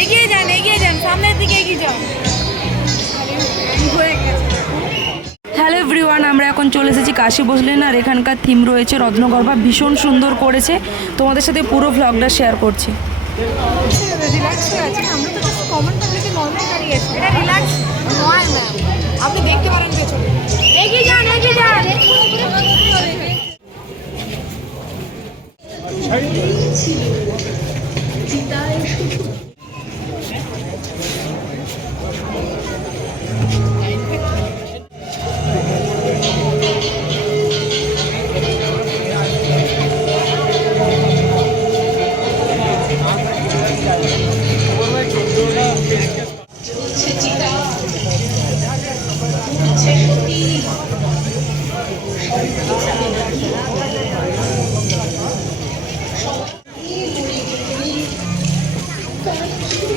এগিয়ে যান এগিয়ে যান সামনের দিকে এগিয়ে যান। হ্যালো এভরিওয়ান আমরা এখন চলে এসেছি কাশি বসলেন আর এখানকার থিম রয়েছে রত্নগর্ভা ভীষণ সুন্দর করেছে। তোমাদের সাথে পুরো ভ্লগটা শেয়ার করছি। ঘরেই ছিল চিতায় শুধু